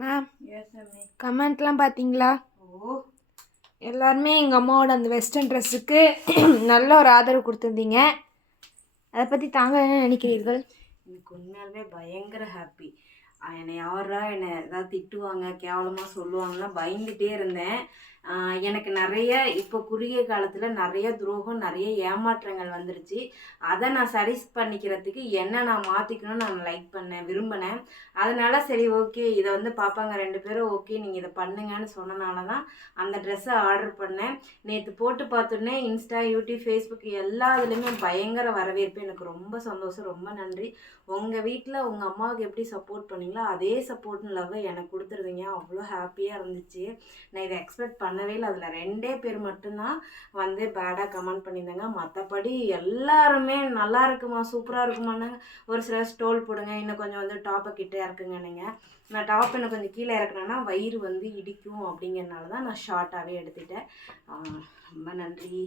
Ma'am கமெண்ட்லாம் பார்த்தீங்களா? எல்லாருமே எங்கள் அம்மாவோட அந்த வெஸ்டர்ன் ட்ரெஸ்ஸுக்கு நல்ல ஒரு ஆதரவு கொடுத்துருந்தீங்க. அதை பற்றி தாங்கள் என்ன நினைக்கிறீர்கள்? எனக்கு உண்மையாலுமே பயங்கர ஹாப்பி. என்னை என்னை ஏதாவது திட்டுவாங்க, கேவலமாக சொல்லுவாங்கலாம் பயந்துகிட்டே இருந்தேன். எனக்கு நிறைய இப்போ குறுகிய காலத்தில் நிறைய துரோகம், நிறைய ஏமாற்றங்கள் வந்துருச்சு. அதை நான் சரி பண்ணிக்கிறதுக்கு என்ன நான் மாற்றிக்கணும்னு நான் லைக் பண்ணேன், விரும்பினேன். அதனால சரி ஓகே, இதை வந்து பார்ப்பாங்க 2 பேரும், ஓகே நீங்கள் இதை பண்ணுங்கன்னு சொன்னனால தான் அந்த ட்ரெஸ்ஸை ஆர்டர் பண்ணேன். நேற்று போட்டு பார்த்தோன்னே இன்ஸ்டா, யூடியூப், ஃபேஸ்புக் எல்லா இதுலேயுமே பயங்கர வரவேற்பு. எனக்கு ரொம்ப சந்தோஷம், ரொம்ப நன்றி. உங்கள் வீட்டில் உங்கள் அம்மாவுக்கு எப்படி சப்போர்ட் பண்ணீங்களோ அதே சப்போர்ட்னு லவ் எனக்கு கொடுத்துருந்தீங்க. அவ்வளோ ஹாப்பியாக இருந்துச்சு. நான் இதை எக்ஸ்பெக்ட் பண்ணவே இல்லை. அதில் 2 பேர் மட்டும்தான் வந்து பேடாக கமெண்ட் பண்ணியிருந்தாங்க. மற்றபடி எல்லாருமே நல்லா இருக்குமா, சூப்பராக இருக்குமான்னாங்க. ஒரு சிலர் ஸ்டோல் போடுங்க, இன்னும் கொஞ்சம் வந்து டாப்பை கிட்டே இறக்குங்க. நீங்கள் நான் டாப் இன்னும் கொஞ்சம் கீழே இறக்குனேன்னா வயிறு வந்து இடிக்கும் அப்படிங்கிறனால தான் நான் ஷார்ட்டாகவே எடுத்துட்டேன். ரொம்ப நன்றி.